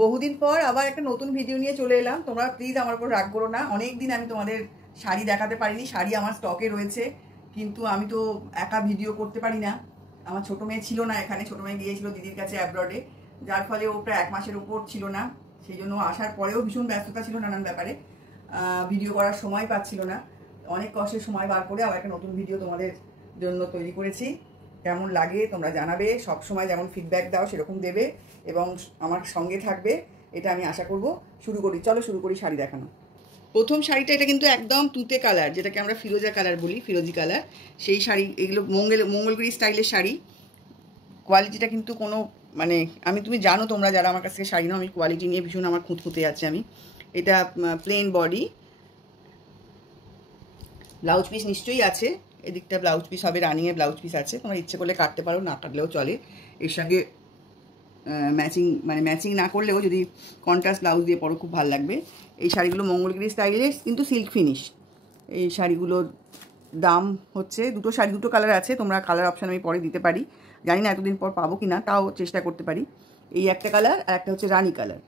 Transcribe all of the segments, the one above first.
বহুদিন পর আবার একটা নতুন ভিডিও নিয়ে চলে এলাম। তোমরা প্লিজ আমার উপর রাগ করো না। অনেক দিন আমি তোমাদের শাড়ি দেখাতে পারিনি। শাড়ি আমার স্টকে রয়েছে, কিন্তু আমি তো একা ভিডিও করতে পারি না। আমার ছোটো মেয়ে ছিল না এখানে, ছোটো মেয়ে গিয়েছিল দিদির কাছে অ্যাব্রডে, যার ফলে ও প্রায় 1 মাসের উপর ছিল না। সেই জন্য আসার পরেও ভীষণ ব্যস্ততা ছিল নানান ব্যাপারে, ভিডিও করার সময় পাচ্ছিল না। অনেক কষ্টের সময় বার করে আবার একটা নতুন ভিডিও তোমাদের জন্য তৈরি করেছি। কেমন লাগে তোমরা জানাবে, সব সময় যেমন ফিডব্যাক দাও সেরকম দেবে এবং আমার সঙ্গে থাকবে, এটা আমি আশা করব। শুরু করি, চলো শুরু করি শাড়ি দেখানো। প্রথম শাড়িটা এটা কিন্তু একদম তুতে কালার, যেটাকে আমরা ফিরোজা কালার বলি, ফিরোজি কালার। সেই শাড়ি, এগুলো মঙ্গলগিরি স্টাইলের শাড়ি। কোয়ালিটিটা কিন্তু কোনো মানে তুমি জানো, তোমরা যারা আমার কাছ থেকে শাড়ি নাও, আমি কোয়ালিটি নিয়ে ভীষণ আমার খুঁতখুঁতে আছে আমি। এটা প্লেন বডি, ব্লাউজ পিস নিশ্চয়ই আছে, এদিকটা ব্লাউজ পিস হবে, রানিংয়ে ব্লাউজ পিস আছে। তোমরা ইচ্ছে করলে কাটতে পারো, না কাটলেও চলে। এর সঙ্গে ম্যাচিং না করলেও যদি কন্ট্রাস্ট ব্লাউজ দিয়ে পরো খুব ভালো লাগবে। এই শাড়িগুলো মঙ্গলগিরি স্টাইলের, কিন্তু সিল্ক ফিনিশ। এই শাড়িগুলোর দাম হচ্ছে, দুটো শাড়ি দুটো কালার আছে, তোমরা কালার অপশান আমি পরে দিতে পারি, জানি না এতদিন পর পাবো কি না, তাও চেষ্টা করতে পারি। এই একটা কালার, আর একটা হচ্ছে রানি কালার।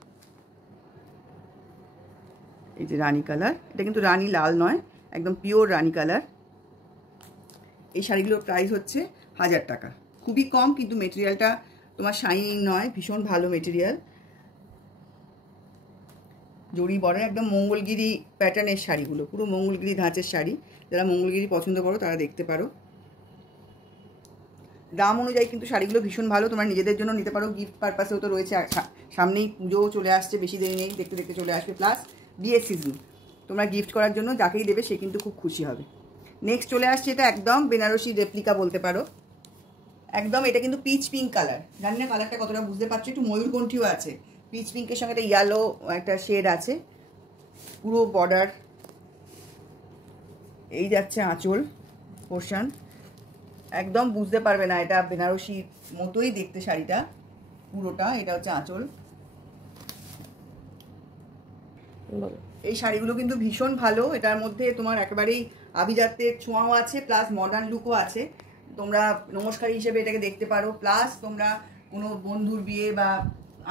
এই যে রানি কালার, এটা কিন্তু রানি লাল নয়, একদম পিওর রানি কালার। এই শাড়িগুলোর প্রাইস হচ্ছে 1000 টাকা, খুবই কম, কিন্তু মেটেরিয়ালটা তোমার শাইনিং নয়, ভীষণ ভালো মেটেরিয়াল। জড়ি বর্ডার, একদম মঙ্গলগিরি প্যাটার্নের শাড়িগুলো, পুরো মঙ্গলগিরি ধাঁচের শাড়ি। যারা মঙ্গলগিরি পছন্দ করো তারা দেখতে পারো। দাম অনুযায়ী কিন্তু শাড়িগুলো ভীষণ ভালো, তোমরা নিজেদের জন্য নিতে পারো, গিফট পারপাসেও তো রয়েছে। সামনেই পুজোও চলে আসছে, বেশি দেরি নেই, দেখতে দেখতে চলে আসবে, প্লাস বিয়ের সিজন। তোমরা গিফট করার জন্য যাকেই দেবে সে কিন্তু খুব খুশি হবে। নেক্সট চলে আসছে, এটা একদম বেনারসি রেপ্লিকা বলতে পারো। একদম এটা কিন্তু পিচ পিঙ্ক কালার, জানি না কালারটা কতটা বুঝতে পারছো, একটু ময়ূরকণ্ঠীও আছে। পিচ পিঙ্কের সঙ্গে একটা ইয়েলো একটা শেড আছে। পুরো বর্ডার, এই যাচ্ছে আঁচল পোর্শন, একদম বুঝতে পারবে না, এটা বেনারসির মতোই দেখতে শাড়িটা পুরোটা। এটা হচ্ছে আঁচল। এই শাড়িগুলো কিন্তু ভীষণ ভালো, এটার মধ্যে তোমার একেবারেই আভিজাত্যের ছোঁয়াও আছে, প্লাস মডার্ন লুকও আছে। তোমরা নমস্কারী হিসেবে এটাকে দেখতে পারো, প্লাস তোমরা কোনো বন্ধুর বিয়ে বা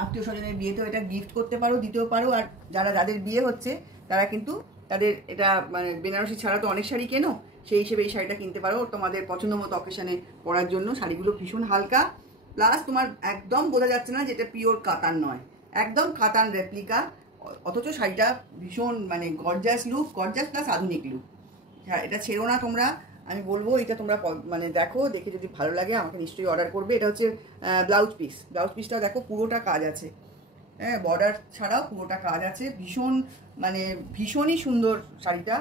আত্মীয় স্বজনের বিয়েতেও এটা গিফট করতে পারো, দিতেও পারো। আর যাদের বিয়ে হচ্ছে তারা কিন্তু তাদের এটা বেনারসি ছাড়া তো অনেক শাড়ি কেনো, সেই হিসেবে এই শাড়িটা কিনতে পারো তোমাদের পছন্দ মতো অকেশনে পরার জন্য। শাড়িগুলো ভীষণ হালকা, প্লাস তোমার একদম বোঝা যাচ্ছে না যেটা পিওর কাতান নয়, একদম কাতান রেপ্লিকা, অথচ শাড়িটা ভীষণ গর্জাস লুক, গর্জাস প্লাস আধুনিক লুক। এটা ছেড়ো না তোমরা, আমি বলবো এটা তোমরা দেখো, দেখে যদি ভালো লাগে আমাকে নিশ্চয়ই অর্ডার করবে। এটা হচ্ছে ব্লাউজ পিসটাও দেখো, পুরোটা কাজ আছে, হ্যাঁ, বর্ডার ছাড়াও পুরোটা কাজ আছে। ভীষণ ভীষণই সুন্দর শাড়িটা,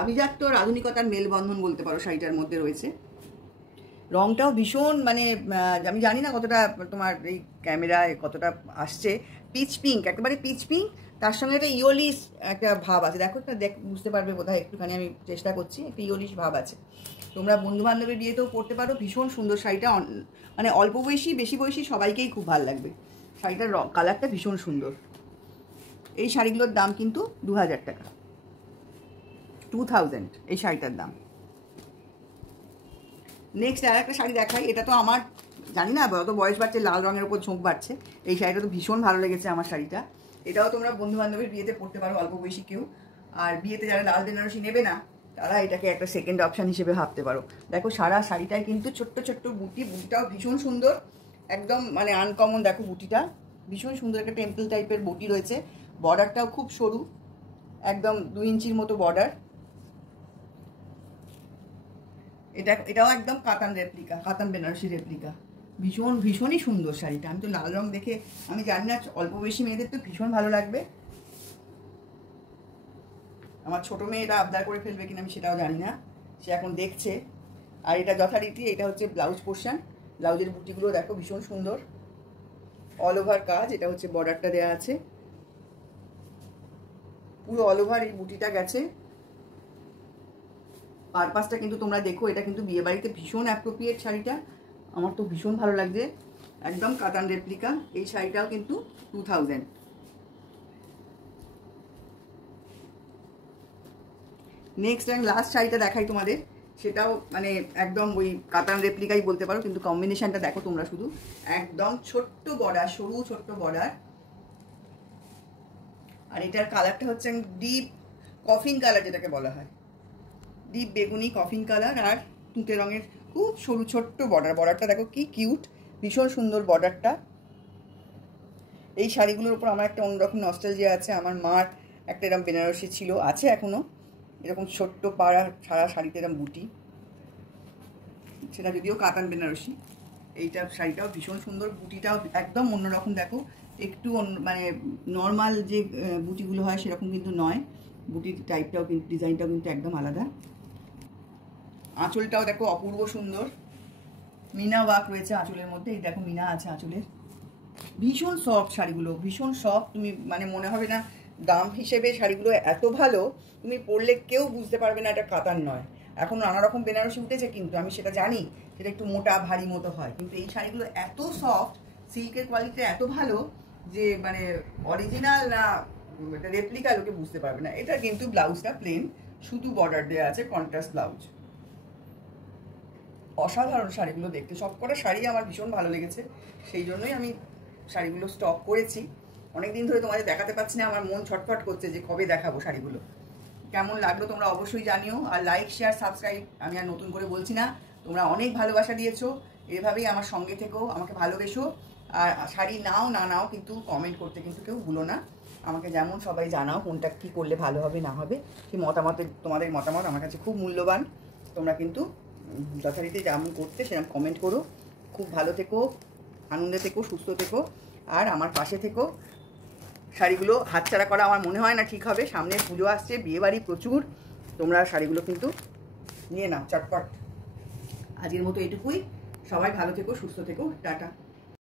আভিজাত্য আর আধুনিকতার মেলবন্ধন বলতে পারো শাড়িটার মধ্যে রয়েছে। রংটাও ভীষণ আমি জানি না কতটা তোমার এই ক্যামেরায় কতটা আসছে, পিচ পিঙ্ক, একেবারে পিচ পিঙ্ক, তার সঙ্গে একটা ইয়োলিশ একটা ভাব আছে। দেখো বুঝতে পারবে বোধহয়, একটুখানি আমি চেষ্টা করছি, একটা ইয়োলিশ ভাব আছে। তোমরা বন্ধুবান্ধবের বিয়েতেও পরতে পারো, ভীষণ সুন্দর শাড়িটা। অল্প বয়সী বেশি বয়সী সবাইকেই খুব ভালো লাগবে। শাড়িটার কালারটা ভীষণ সুন্দর। এই শাড়িগুলোর দাম কিন্তু 2000 টাকা, 2000 এই শাড়িটার দাম। নেক্সট আর একটা শাড়ি দেখাই, এটা তো আমার জানি না যত বয়স বাড়ছে লাল রঙের ওপর ঝোঁক বাড়ছে। এই শাড়িটা তো ভীষণ ভালো লেগেছে আমার শাড়িটা। এটাও তোমরা বন্ধু বান্ধবের বিয়েতে পরতে পারো, অল্প বয়সী কেউ। আর বিয়েতে যারা লাল বেনারসি নেবে না, তারা এটাকে একটা সেকেন্ড অপশান হিসেবে ভাবতে পারো। দেখো সারা শাড়িটায় কিন্তু ছোট্ট ছোট্ট বুটিটাও ভীষণ সুন্দর, একদম আনকমন। দেখো বুটিটা ভীষণ সুন্দর, একটা টেম্পল টাইপের বুটি রয়েছে। বর্ডারটাও খুব সরু, একদম 2 ইঞ্চির মতো বর্ডার। এটাও একদম কাতান রেপ্লিকা, কাতান বেনারসি রেপ্লিকা। ভীষণই সুন্দর শাড়িটা। আমি তো লাল রং দেখে, আমি জানি না অল্প বেশি মেয়েদের তো ভীষণ ভালো লাগবে। আমার ছোটো মেয়ে এটা আবদার করে ফেলবে কিনা আমি সেটাও জানি না, সে এখন দেখছে। আর এটা যথারীতি, এটা হচ্ছে ব্লাউজ পোর্শন। ব্লাউজের বুটিগুলো দেখো ভীষণ সুন্দর, অল ওভার কাজ। এটা হচ্ছে বর্ডারটা দেওয়া আছে, পুরো অল ওভার এই বুটিটা গেছে। পারপাসটা কিন্তু তোমরা দেখো, এটা কিন্তু বিয়ে বাড়িতে ভীষণ অ্যাপ্রোপ্রিয়েট শাড়িটা, আমার তো ভীষণ ভালো লাগছে। একদম কাতান রেপ্লিকা। এই শাড়িটাও কিন্তু 2000। নেক্সট লাস্ট শাড়িটা দেখাই তোমাদের। সেটাও মানে একদম ওই কাতান রেপ্লিকাই বলতে পারো, কিন্তু কম্বিনেশনটা দেখো তোমরা শুধু, একদম ছোট্ট বর্ডার, সরু ছোট্ট বর্ডার। আর এটার কালারটা হচ্ছে ডিপ কফিন কালার, যেটাকে বলা হয় ডিপ বেগুনি কফিন কালার, আর তুঁতে রঙের খুব সরু ছোট্ট বর্ডার। বর্ডারটা দেখো কি কিউট, ভীষণ সুন্দর বর্ডারটা। এই শাড়িগুলোর উপর আমার একটা অন্যরকম নস্টালজিয়া আছে। আমার মার একটা এরকম বেনারসি ছিল, আছে এখনও, এরকম ছোট্ট পাড়া সারা শাড়িতে এরকম বুটি, সেটা যদিও কাতান বেনারসি। এইটা শাড়িটাও ভীষণ সুন্দর, বুটিটাও একদম অন্যরকম। দেখো একটু মানে নর্মাল যে বুটিগুলো হয় সেরকম কিন্তু নয়, বুটির টাইপটাও কিন্তু ডিজাইনটাও কিন্তু একদম আলাদা। আঁচলটাও দেখো অপূর্ব সুন্দর, মিনা ওয়ার্ক রয়েছে আঁচলের মধ্যে। এই দেখো মিনা আছে আঁচলের। ভীষণ সফট শাড়িগুলো, ভীষণ সফট। তুমি মানে মনে হবে না, দাম হিসেবে শাড়িগুলো এত ভালো, তুমি পরলে কেউ বুঝতে পারবে না এটা কাতান নয়। এখন নানা রকম বেনারসি উঠেছে, কিন্তু আমি সেটা জানি সেটা একটু মোটা ভারী মতো হয়, কিন্তু এই শাড়িগুলো এত সফট, সিল্কের কোয়ালিটি এত ভালো যে মানে অরিজিনাল না এটা রেপ্লিকা লোকে বুঝতে পারবে না। এটা কিন্তু ব্লাউজটা প্লেন, শুধু বর্ডার দেওয়া আছে, কন্ট্রাস্ট ব্লাউজ। অসাধারণ শাড়িগুলো দেখতে, সবকটা শাড়ি আমার ভীষণ ভালো লেগেছে, সেই জন্যই আমি শাড়িগুলো স্টক করেছি। অনেকদিন ধরে তোমাদের দেখাতে পারছি না, আমার মন ছটফট করছে যে কবে দেখাবো শাড়িগুলো। কেমন লাগলো তোমরা অবশ্যই জানিও, আর লাইক শেয়ার সাবস্ক্রাইব আমি আর নতুন করে বলছি না, তোমরা অনেক ভালোবাসা দিয়েছো, এভাবেই আমার সঙ্গে থেকো, আমাকে ভালোবেসো। আর শাড়ি নাও না নাও কিন্তু কমেন্ট করতে কিন্তু কেউ ভুলো না, আমাকে যেমন সবাই জানাও কোনটা কী করলে ভালো হবে না হবে, সেই তোমাদের মতামত আমার কাছে খুব মূল্যবান। তোমরা কিন্তু যথারীতি যেমন করতে সেরকম কমেন্ট করো। খুব ভালো থেকো, আনন্দে থেকো, সুস্থ থেকো, আর আমার পাশে থেকো। শাড়িগুলো হাতছাড়া করা আমার মনে হয় না ঠিক হবে, সামনে পুজো আসছে, বিয়েবাড়ি প্রচুর, তোমরা শাড়িগুলো কিন্তু নিয়ে নাও চটপট। আজকের মতো এটুকুই, সবাই ভালো থেকো, সুস্থ থেকো, টাটা।